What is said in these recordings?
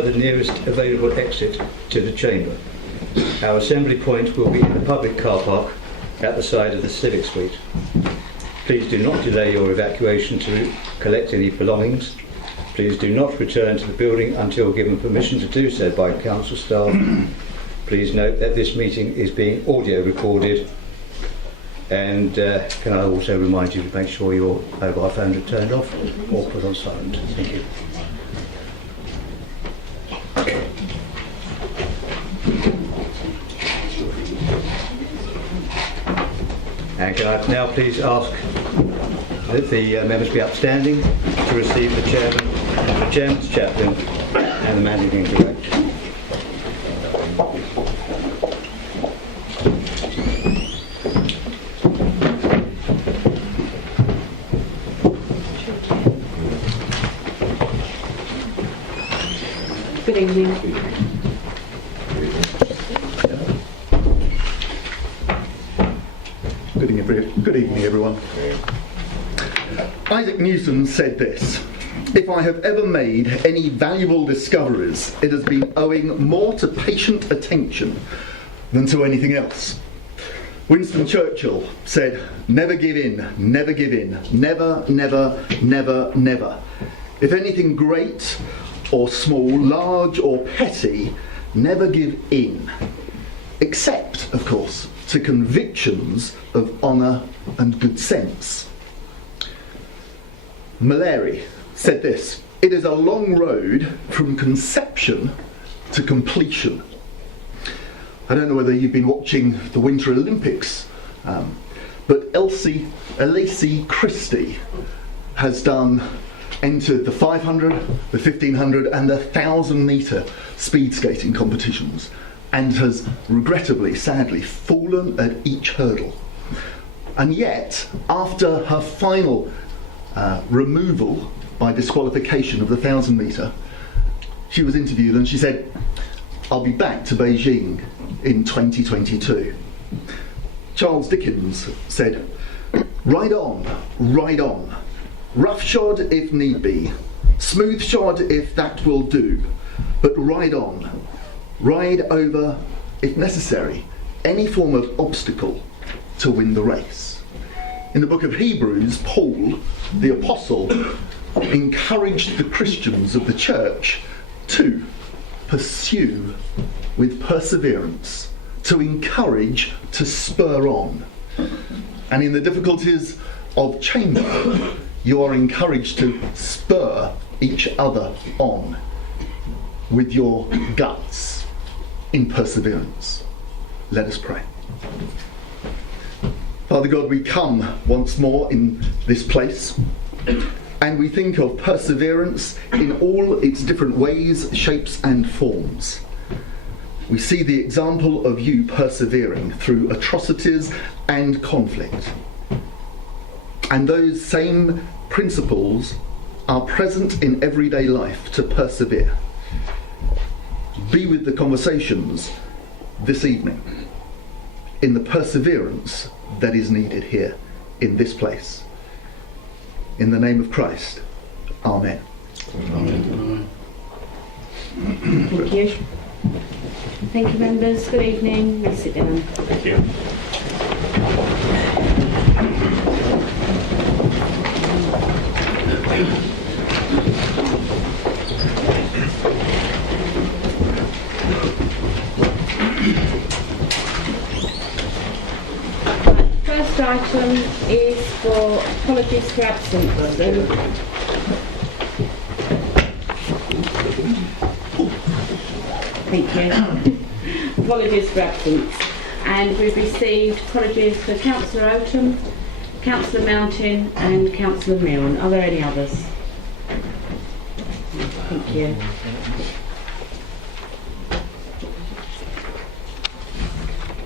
the nearest available exit to the chamber. Our assembly point will be in the public car park at the side of the Civic Suite. Please do not delay your evacuation to collect any belongings. Please do not return to the building until given permission to do so by council staff. Please note that this meeting is being audio recorded, and can I also remind you to make sure your mobile phones are turned off or put on silent. Thank you. And can I now please ask that the members be upstanding to receive the chairman's chaplain and the managing director. Good evening. Good evening, everyone. Isaac Newton said this: "If I have ever made any valuable discoveries, it has been owing more to patient attention than to anything else." Winston Churchill said, "Never give in, never give in, never, never, never, never. If anything great or small, large or petty, never give in. Except, of course, to convictions of honour and good sense." Mallory said this: "It is a long road from conception to completion." I don't know whether you've been watching the Winter Olympics, but Elise Christie has entered the 500, the 1500 and the 1,000 metre speed skating competitions, and has regrettably, sadly, fallen at each hurdle. And yet, after her final removal by disqualification of the 1,000 metre, she was interviewed and she said, "I'll be back to Beijing in 2022. Charles Dickens said, "Ride on, ride on. Roughshod if need be, smoothshod if that will do, but ride on. Ride over, if necessary, any form of obstacle to win the race." In the book of Hebrews, Paul, the apostle, encouraged the Christians of the church to pursue with perseverance, to encourage, to spur on. And in the difficulties of chamber, you are encouraged to spur each other on with your guts in perseverance. Let us pray. Father God, we come once more in this place, and we think of perseverance in all its different ways, shapes and forms. We see the example of you persevering through atrocities and conflict. And those same principles are present in everyday life to persevere. Be with the conversations this evening in the perseverance that is needed here in this place. In the name of Christ, Amen. Amen. Thank you. Thank you, members. Good evening. Let's sit down. Thank you. First item is for apologies for absence. Thank you. Apologies for absence. And we've received apologies for Councillor Oldham, Councillor Mountain and Councillor Milne. Are there any others? Thank you.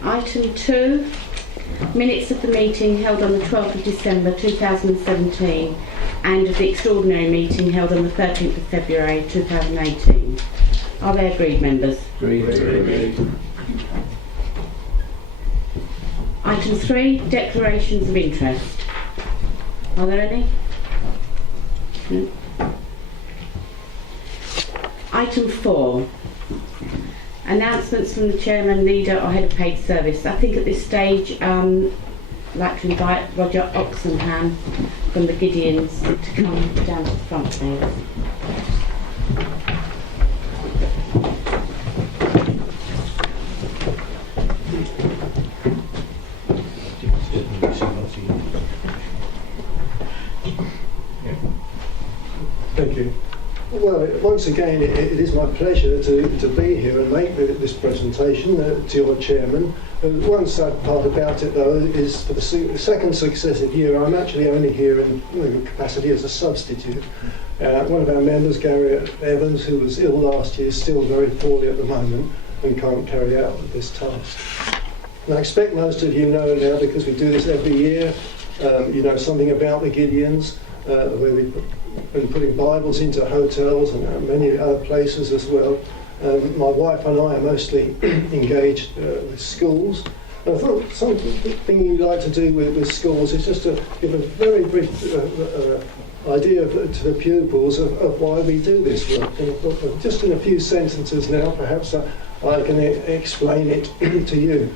Item 2, minutes of the meeting held on the 12th of December 2017 and of the extraordinary meeting held on the 13th of February 2018. Are they agreed, members? Agreed. Item 3, declarations of interest. Are there any? No. Item 4. Announcements from the chairman, leader or head of paid service. I think at this stage I'd like to invite Roger Oxenham from the Gideons to come down to the front there. Thank you. Well, once again, it is my pleasure to be here and make this presentation to your chairman. One sad part about it, though, is for the second successive year, I'm actually only here in capacity as a substitute. One of our members, Gary Evans, who was ill last year, is still very poorly at the moment and can't carry out this task. And I expect most of you know now, because we do this every year, you know something about the Gideons, where we've been putting Bibles into hotels and many other places as well. My wife and I are mostly engaged with schools. And I thought something you'd like to do with schools is just to give a very brief idea to the pupils of why we do this work. And I thought, just in a few sentences now, perhaps I can explain it to you.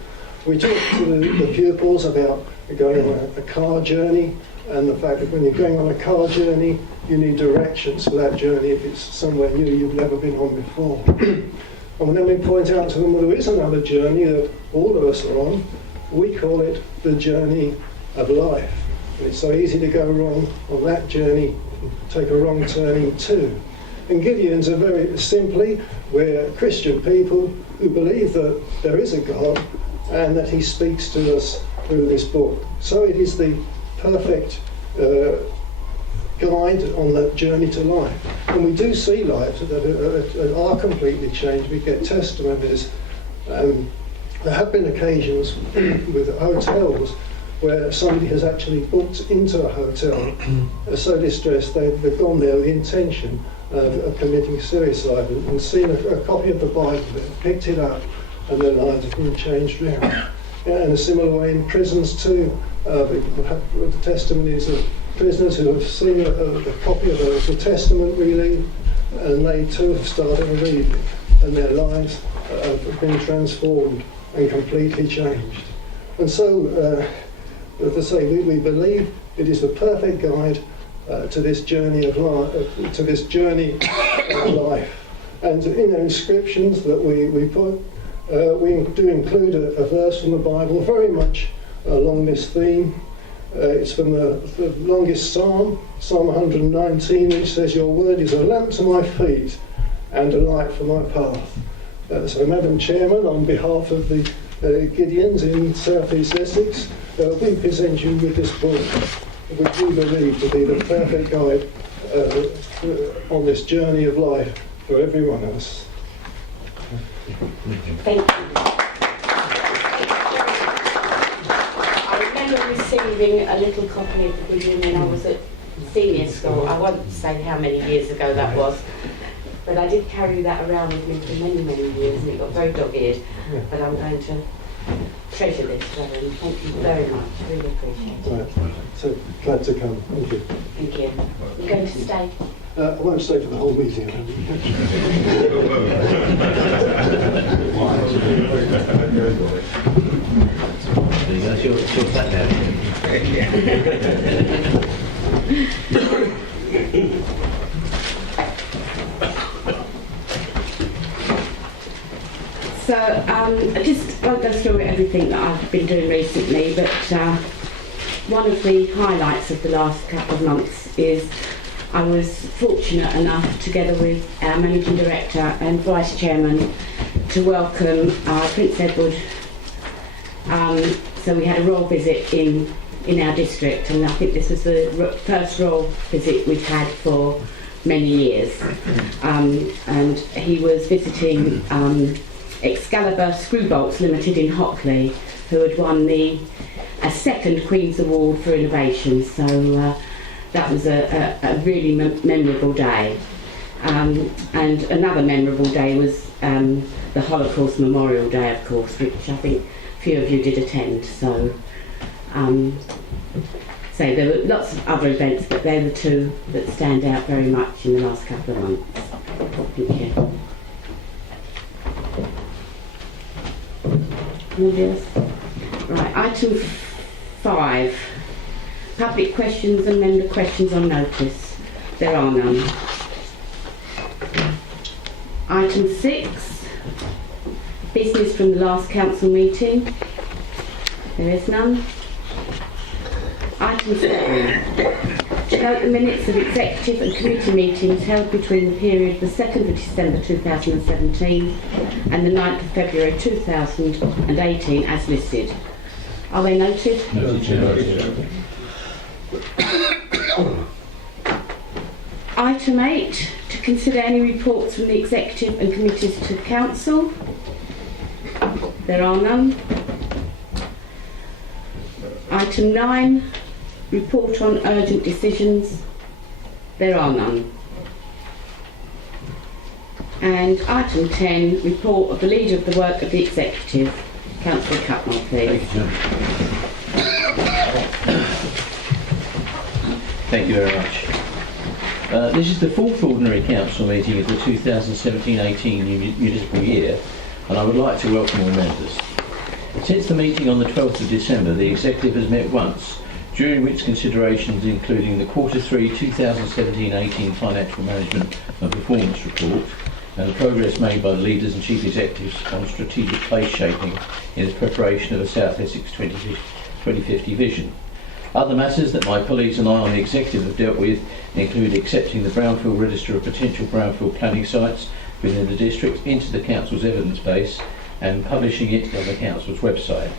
We talk to the pupils about going on a car journey, and the fact that when you're going on a car journey, you need directions for that journey if it's somewhere new you've never been on before. And then we point out to them, well, there is another journey that all of us are on. We call it the journey of life. And it's so easy to go wrong on that journey, take a wrong turning too. And Gideons are very simply, we're Christian people who believe that there is a God and that he speaks to us through this book. So it is the perfect guide on that journey to life. And we do see lives that are completely changed. We get testimonies. There have been occasions with hotels where somebody has actually booked into a hotel, so distressed they've gone there with the intention of committing suicide, and seen a copy of the Bible, picked it up, and their lives have been changed round. In a similar way in prisons too, we have the testimonies of prisoners who have seen a copy of the Testament reading, and they too have started reading, and their lives have been transformed and completely changed. And so, as I say, we believe it is the perfect guide to this journey of life. And in our inscriptions that we put, we do include a verse from the Bible very much along this theme. It's from the longest psalm, Psalm 119, which says, "Your word is a lamp to my feet and a light for my path." So, Madam Chairman, on behalf of the Gideons in South East Essex, we present you with this book, which we believe to be the perfect guide on this journey of life for every one of us. Thank you. I remember receiving a little copy of the Gideon when I was at senior school. I won't say how many years ago that was, but I did carry that around with me for many, many years, and it got very dog-eared. Yeah. But I'm going to treasure this, Reverend. Thank you very much. Really appreciate it. Right. So glad to come. Thank you. Thank you. You're going to stay? I won't stay for the whole meeting. So I just won't go through everything that I've been doing recently, but one of the highlights of the last couple of months is I was fortunate enough, together with our Managing Director and Vice Chairman, to welcome Prince Edward. So we had a royal visit in our district, and I think this was the first royal visit we've had for many years. And he was visiting Excalibur Screwbolts Limited in Hockley, who had won a second Queen's Award for Innovation. So that was a really memorable day. And another memorable day was the Holocaust Memorial Day, of course, which I think a few of you did attend. So there were lots of other events, but they're the two that stand out very much in the last couple of months. Thank you. Anybody else? Right, item 5. Public questions and member questions on notice. There are none. Item 6. Business from the last council meeting. There is none. Item 7. To note the minutes of executive and committee meetings held between the period the 2nd of December 2017 and the 9th of February 2018 as listed. Are they noted? Noted. Item 8. To consider any reports from the executive and committees to council. There are none. Item 9. Report on urgent decisions. There are none. And item 10, report of the leader of the work of the executive. Councillor Cutmore, please. Thank you very much. This is the 4th ordinary council meeting of the 2017-18 municipal year, and I would like to welcome all members. Since the meeting on the 12th of December, the executive has met once, during which considerations including the Q3 2017-18 Financial Management and Performance Report and the progress made by the leaders and chief executives on strategic place shaping in the preparation of a South Essex 2050 vision. Other matters that my colleagues and I on the executive have dealt with include accepting the Brownfield Register of potential brownfield planning sites within the district into the council's evidence base and publishing it on the council's website.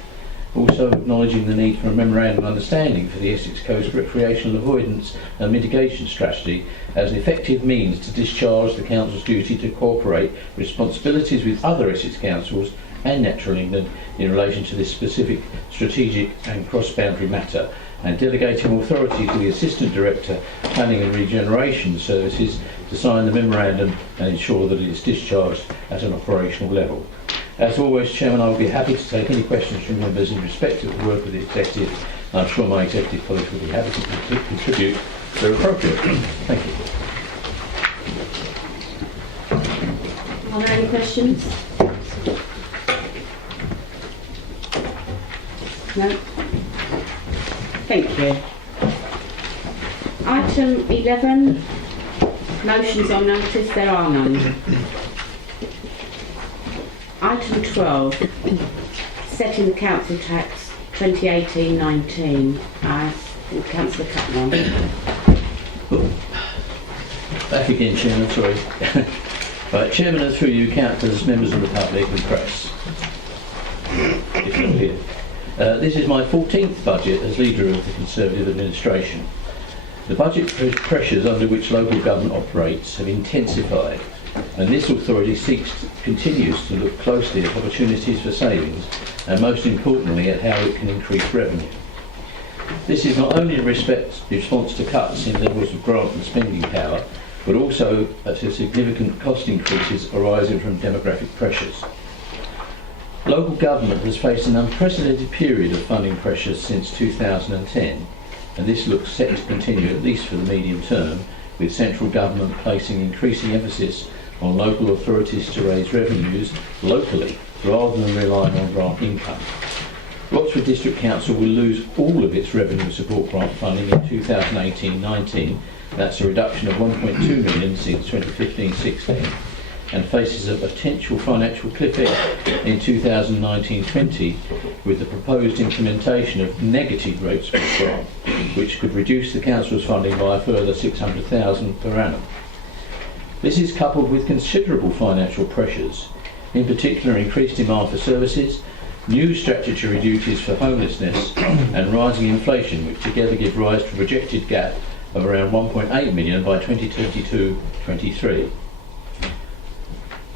Also acknowledging the need for a memorandum of understanding for the Essex Coast recreational avoidance and mitigation strategy as an effective means to discharge the council's duty to cooperate responsibilities with other Essex councils and Natural England in relation to this specific strategic and cross-boundary matter, and delegating authority to the Assistant Director Planning and Regeneration Services to sign the memorandum and ensure that it is discharged at an operational level. As always, Chairman, I will be happy to take any questions from members in respect of the work of the executive, and I'm sure my executive colleagues will be happy to contribute where appropriate. Thank you. Are there any questions? No? Thank you. Item 11. Motions on notice. There are none. Item 12, setting the council tax 2018-19. Councillor Cutmore. Back again, Chairman, sorry. Right, Chairman, and through you, councillors, members of the public and press. If you're here. This is my 14th budget as leader of the Conservative administration. The budget pressures under which local government operates have intensified, and this authority continues to look closely at opportunities for savings and most importantly at how it can increase revenue. This is not only in response to cuts in levels of grant and spending power, but also to significant cost increases arising from demographic pressures. Local government has faced an unprecedented period of funding pressures since 2010, and this looks set to continue at least for the medium term, with central government placing increasing emphasis on local authorities to raise revenues locally rather than relying on grant income. Roxford District Council will lose all of its revenue support grant funding in 2018-19, that's a reduction of 1.2 million since 2015-16, and faces a potential financial cliff edge in 2019-20 with the proposed implementation of negative rates for grant, which could reduce the council's funding by a further $600,000 per annum. This is coupled with considerable financial pressures, in particular increased demand for services, new statutory duties for homelessness and rising inflation, which together give rise to a projected gap of around 1.8 million by 2022-23.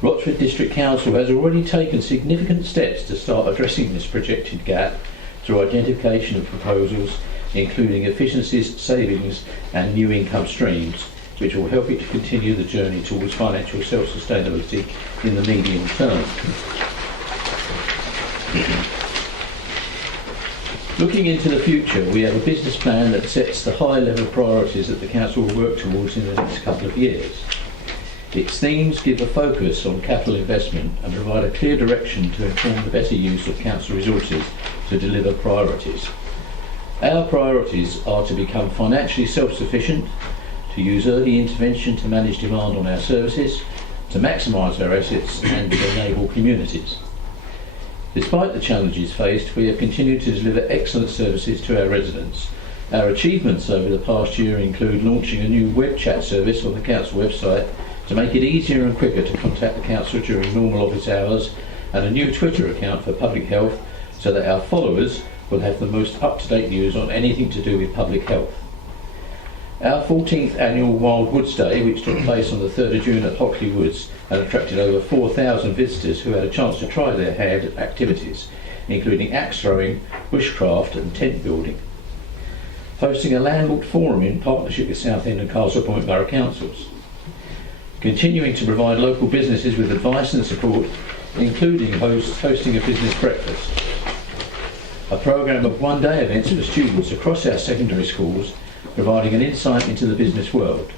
Roxford District Council has already taken significant steps to start addressing this projected gap through identification of proposals including efficiencies, savings and new income streams, which will help it to continue the journey towards financial self-sustainability in the medium term. Looking into the future, we have a business plan that sets the high level priorities that the Council will work towards in the next couple of years. Its themes give a focus on capital investment and provide a clear direction to inform the better use of council resources to deliver priorities. Our priorities are to become financially self-sufficient, to use early intervention to manage demand on our services, to maximise our assets and to enable communities. Despite the challenges faced, we have continued to deliver excellent services to our residents. Our achievements over the past year include launching a new web chat service on the council website to make it easier and quicker to contact the council during normal office hours, and a new Twitter account for public health so that our followers will have the most up-to-date news on anything to do with public health. Our 14th annual Wild Woods Day, which took place on the 3rd of June at Hockley Woods and attracted over 4,000 visitors who had a chance to try their hand at activities, including axe throwing, bushcraft and tent building. Hosting a landlord forum in partnership with Southend and Castle Point Borough Councils. Continuing to provide local businesses with advice and support, including hosting a business breakfast. A programme of one-day events for students across our secondary schools, providing an insight into the business world.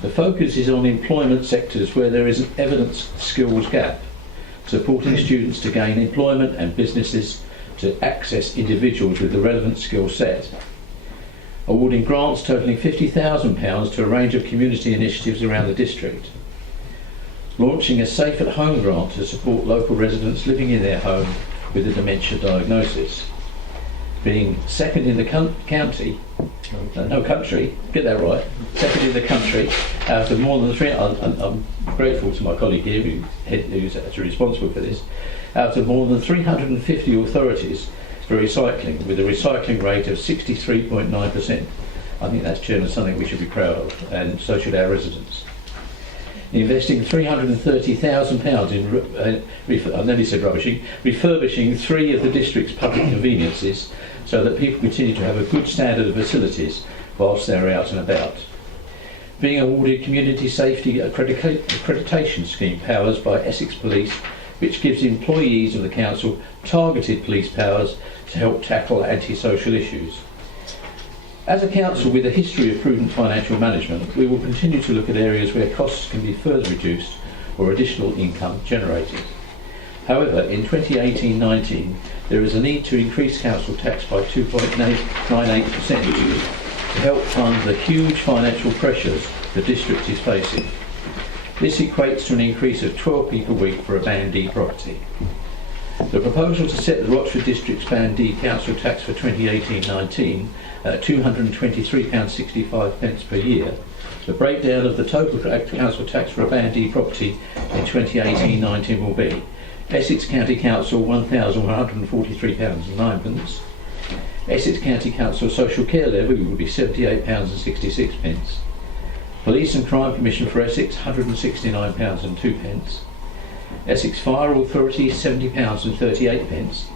The focus is on employment sectors where there is an evidence skills gap, supporting students to gain employment and businesses to access individuals with the relevant skill set. Awarding grants totalling £50,000 to a range of community initiatives around the district. Launching a Safe at Home grant to support local residents living in their home with a dementia diagnosis. Being second in the country, get that right, second in the country out of more than three, I'm grateful to my colleague here who's actually responsible for this, out of more than 350 authorities for recycling, with a recycling rate of 63.9%. I think that's, Chairman, something we should be proud of, and so should our residents. Investing £330,000 in, I nearly said rubbishing, refurbishing 3 of the district's public conveniences so that people continue to have a good standard of facilities whilst they're out and about. Being awarded Community Safety Accreditation Scheme powers by Essex Police, which gives employees of the council targeted police powers to help tackle antisocial issues. As a council with a history of prudent financial management, we will continue to look at areas where costs can be further reduced or additional income generated. However, in 2018-19, there is a need to increase council tax by 2.98% to help fund the huge financial pressures the district is facing. This equates to an increase of 12p per week for a Band D property. The proposal to set the Rochford District's Band D council tax for 2018-19 at £223.65 per year. The breakdown of the total council tax for a Band D property in 2018-19 will be Essex County Council £1,143.09. Essex County Council social care levy will be £78.66. Police and Crime Commission for Essex £169.02. Essex Fire Authority £70.38.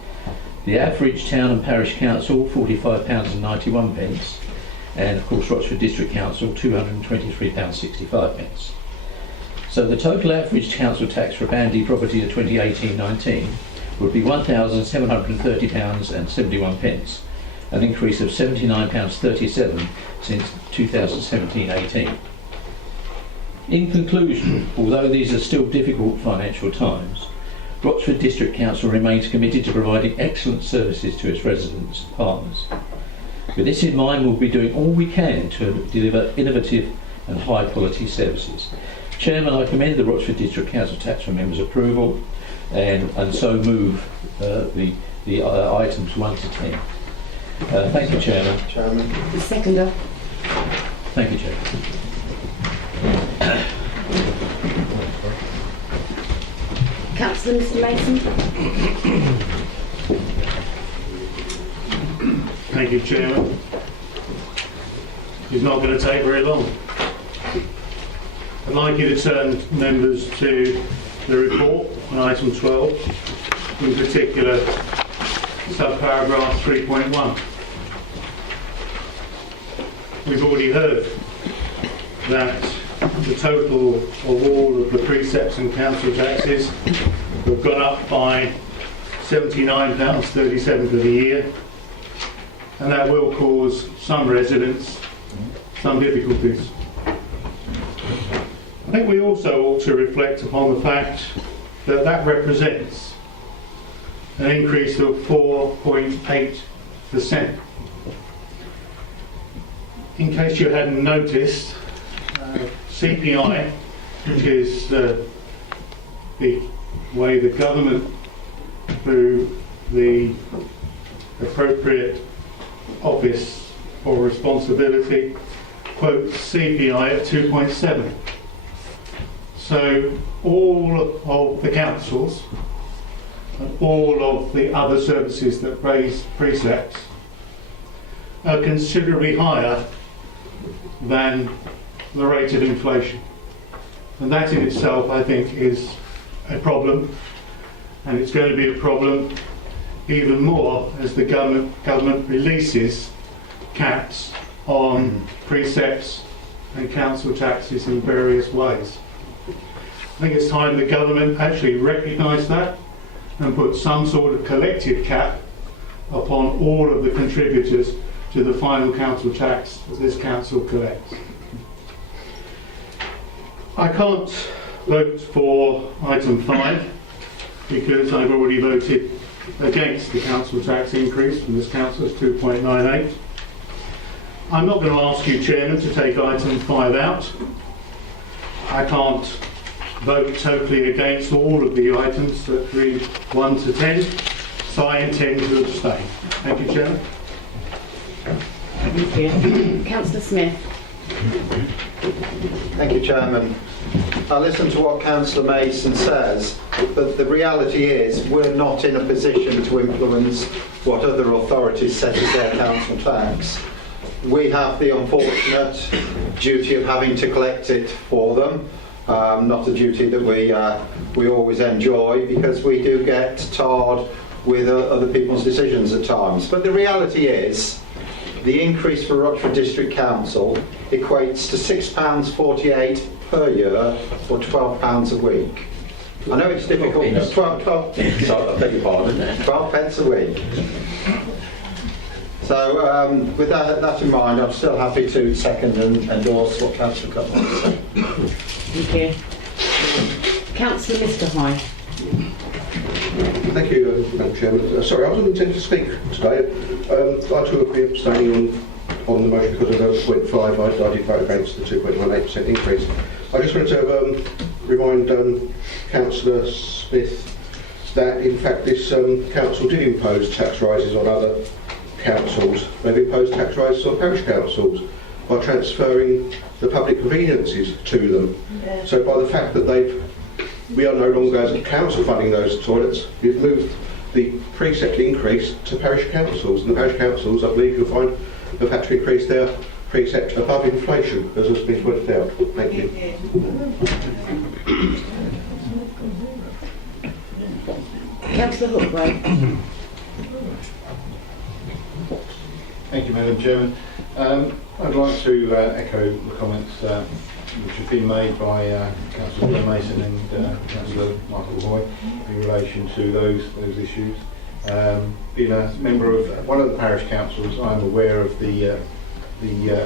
The average town and parish council £45.91, and of course Rochford District Council £223.65. So the total average council tax for a Band D property of 2018-19 would be £1,730.71, an increase of £79.37 since 2017-18. In conclusion, although these are still difficult financial times, Rochford District Council remains committed to providing excellent services to its residents and partners. With this in mind, we'll be doing all we can to deliver innovative and high quality services. Chairman, I commend the Rochford District Council tax for members' approval and so move the items 1 to 10. Thank you, Chairman. Seconder. Thank you, Chairman. Councillor Mr Mason. Thank you, Chairman. It's not going to take very long. I'd like you to turn members to the report on item 12, in particular subparagraph 3.1. We've already heard that the total of all of the precepts and council taxes have gone up by £79.37 for the year, and that will cause some residents some difficulties. think we also ought to reflect upon the fact that that represents an increase of 4.8%. In case you hadn't noticed, CPI, which is the way the government, through the appropriate office or responsibility, quotes CPI at 2.7. So all of the councils and all of the other services that raise precepts are considerably higher than the rate of inflation. And that in itself, I think, is a problem, and it's going to be a problem even more as the government releases caps on precepts and council taxes in various ways. I think it's time the government actually recognise that and put some sort of collective cap upon all of the contributors to the final council tax that this council collects. I can't vote for item 5 because I've already voted against the council tax increase from this council as 2.98. I'm not going to ask you, Chairman, to take item 5 out. I can't vote totally against all of the items that read 1 to 10, so I intend to abstain. Thank you, Chairman. Thank you. Councillor Smith. Thank you, Chairman. I listened to what Councillor Mason says, but the reality is we're not in a position to influence what other authorities set as their council tax. We have the unfortunate duty of having to collect it for them, not a duty that we always enjoy because we do get tarred with other people's decisions at times. But the reality is the increase for Rochford District Council equates to £6.48 per year or £12 a week. I know it's difficult. 12 pence a week. So with that in mind, I'm still happy to second and endorse what Councillor Cutler said. Thank you. Councillor Mr High. Thank you, Madam Chairman. Sorry, I wasn't intending to speak today. I too will be abstaining on the motion because of 0.5. I did vote against the 2.18% increase. I just wanted to remind Councillor Smith that in fact this council did impose tax rises on other councils. They've imposed tax rises on parish councils by transferring the public conveniences to them. Yeah. So by the fact that we are no longer as a council funding those toilets, we've moved the precept increase to parish councils, and the parish councils, I believe you'll find, have had to increase their precept above inflation, as has been pointed out. Thank you. Councillor Hookway. Thank you, Madam Chairman. I'd like to echo the comments which have been made by Councillor Mason and Councillor Michael Hoy in relation to those issues. Being a member of one of the parish councils, I'm aware of the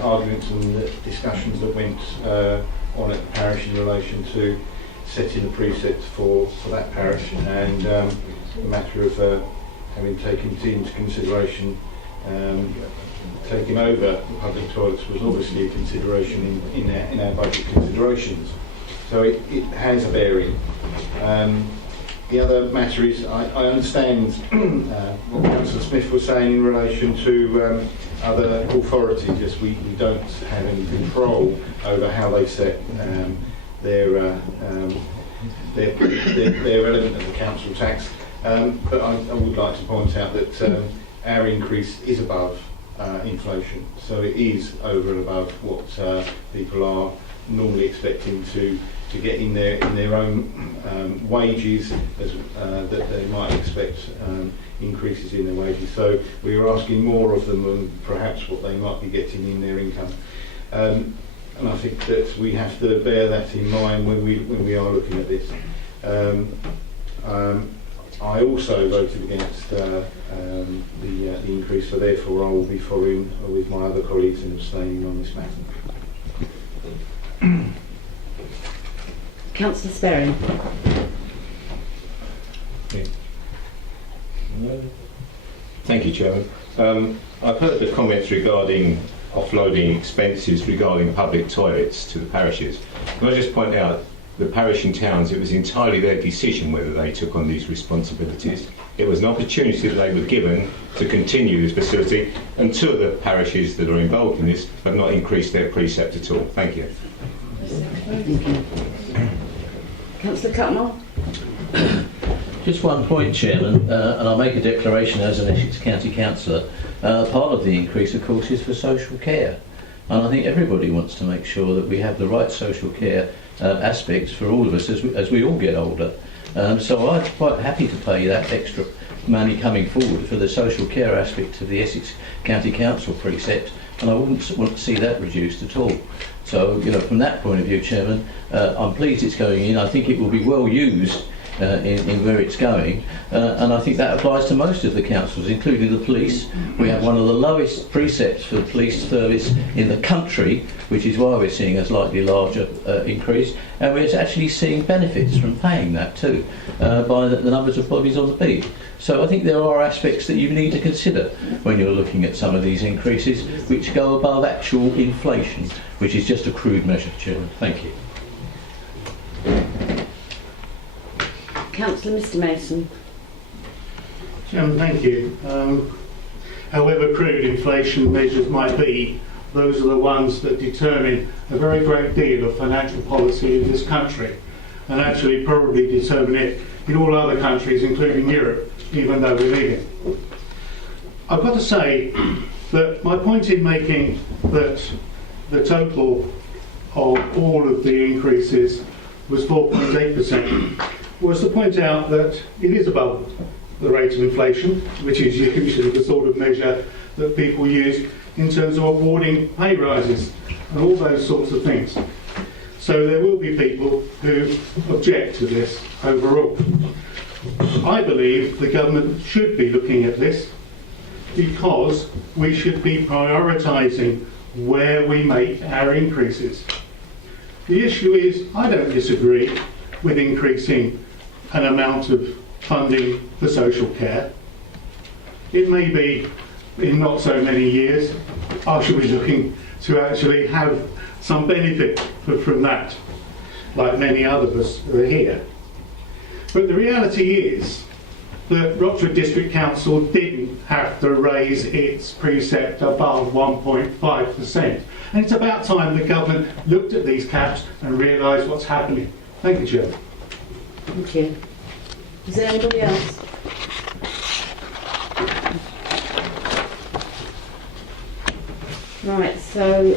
arguments and the discussions that went on at the parish in relation to setting the precepts for that parish, and the matter of having taken into consideration taking over the public toilets was obviously a consideration in our budget considerations. So it has a bearing. The other matter is, I understand what Councillor Smith was saying in relation to other authorities. Yes, we don't have any control over how they set their element of the council tax. But I would like to point out that our increase is above inflation, so it is over and above what people are normally expecting to get in their own wages, that they might expect increases in their wages. So we are asking more of them than perhaps what they might be getting in their income. And I think that we have to bear that in mind when we are looking at this. I also voted against the increase, so therefore I will be following with my other colleagues and abstaining on this matter. Councillor Sperry. Thank you, Chairman. I've heard the comments regarding offloading expenses regarding public toilets to the parishes. Can I just point out, the parish and towns, it was entirely their decision whether they took on these responsibilities. It was an opportunity that they were given to continue this facility, and two of the parishes that are involved in this have not increased their precept at all. Thank you. Thank you. Councillor Cutmore. Just one point, Chairman, and I'll make a declaration as an Essex County Councillor. Part of the increase, of course, is for social care. And I think everybody wants to make sure that we have the right social care aspects for all of us as we all get older. So I'm quite happy to pay that extra money coming forward for the social care aspect of the Essex County Council precept, and I wouldn't want to see that reduced at all. So, you know, from that point of view, Chairman, I'm pleased it's going in. I think it will be well used in where it's going, and I think that applies to most of the councils, including the police. We have one of the lowest precepts for the police service in the country, which is why we're seeing a slightly larger increase, and we're actually seeing benefits from paying that too by the numbers of bodies on the beat. So I think there are aspects that you need to consider when you're looking at some of these increases which go above actual inflation, which is just a crude measure, Chairman. Thank you. Councillor Mr Mason. Chairman, thank you. However crude inflation measures might be, those are the ones that determine a very great deal of financial policy in this country, and actually probably determine it in all other countries, including Europe, even though we're leaving. I've got to say that my point in making that the total of all of the increases was 4.8% was to point out that it is above the rate of inflation, which is usually the sort of measure that people use in terms of awarding pay rises and all those sorts of things. So there will be people who object to this overall. I believe the government should be looking at this because we should be prioritising where we make our increases. The issue is, I don't disagree with increasing an amount of funding for social care. It may be in not so many years I shall be looking to actually have some benefit from that, like many other of us who are here. But the reality is that Rochford District Council didn't have to raise its precept above 1.5%. And it's about time the government looked at these caps and realised what's happening. Thank you, Chair. Thank you. Is there anybody else? Right, so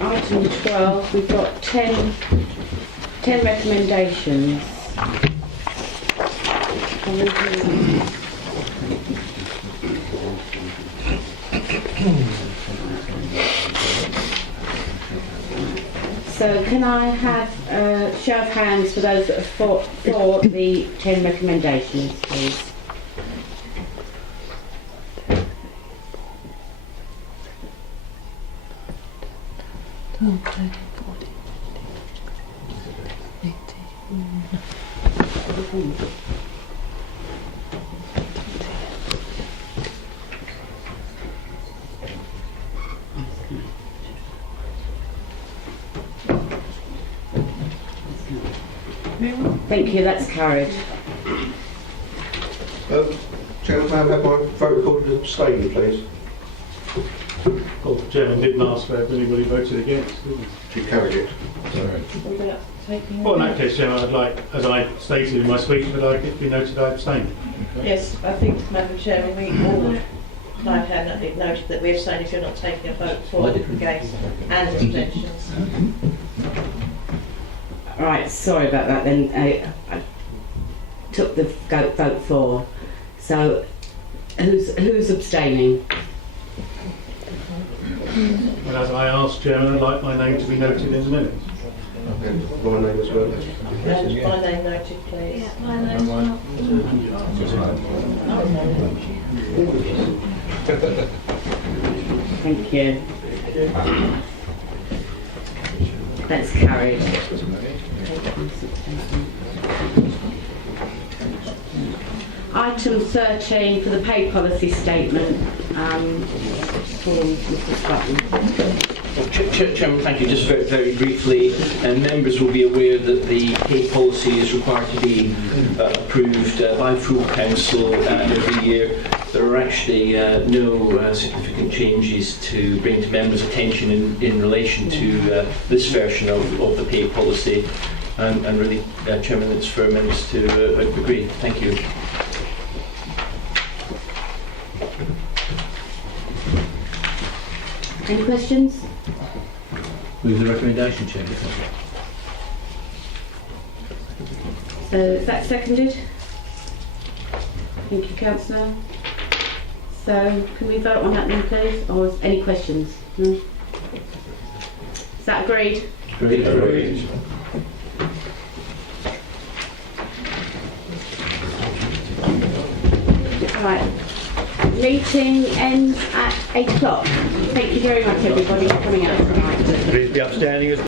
item 12, we've got 10 recommendations. So can I have a show of hands for those that are for the 10 recommendations, please? Thank you, that's carried. Chairman, may I have my vote recorded as abstaining, please? Well, the Chairman didn't ask whether anybody voted against, did he? She carried it. Well, in that case, Chairman, I'd like, as I stated in my speech, I'd like it to be noted I abstained. Yes, I think, Madam Chairman, we all would like to have it noted that we abstain if you're not taking a vote for, against, and abstentions. Right, sorry about that then. I took the vote for. So, who's abstaining? And as I asked, Chairman, I'd like my name to be noted in the minutes. And my name as well. And my name noted, please. Yeah, my name's not. Thank you. That's carried. Item 13 for the pay policy statement for Mr. Scotland. Chairman, thank you. Just very briefly, members will be aware that the pay policy is required to be approved by full council every year. There are actually no significant changes to bring to members' attention in relation to this version of the pay policy, and really, Chairman, it's for members to agree. Thank you. Any questions? Move the recommendation, Chairman. So is that seconded? Thank you, Councillor. So can we vote on that then, please? Or is any questions? No? Is that agreed? Agreed. Right. Meeting ends at 8 o'clock. Thank you very much, everybody, for coming out tonight. Please be upstanding as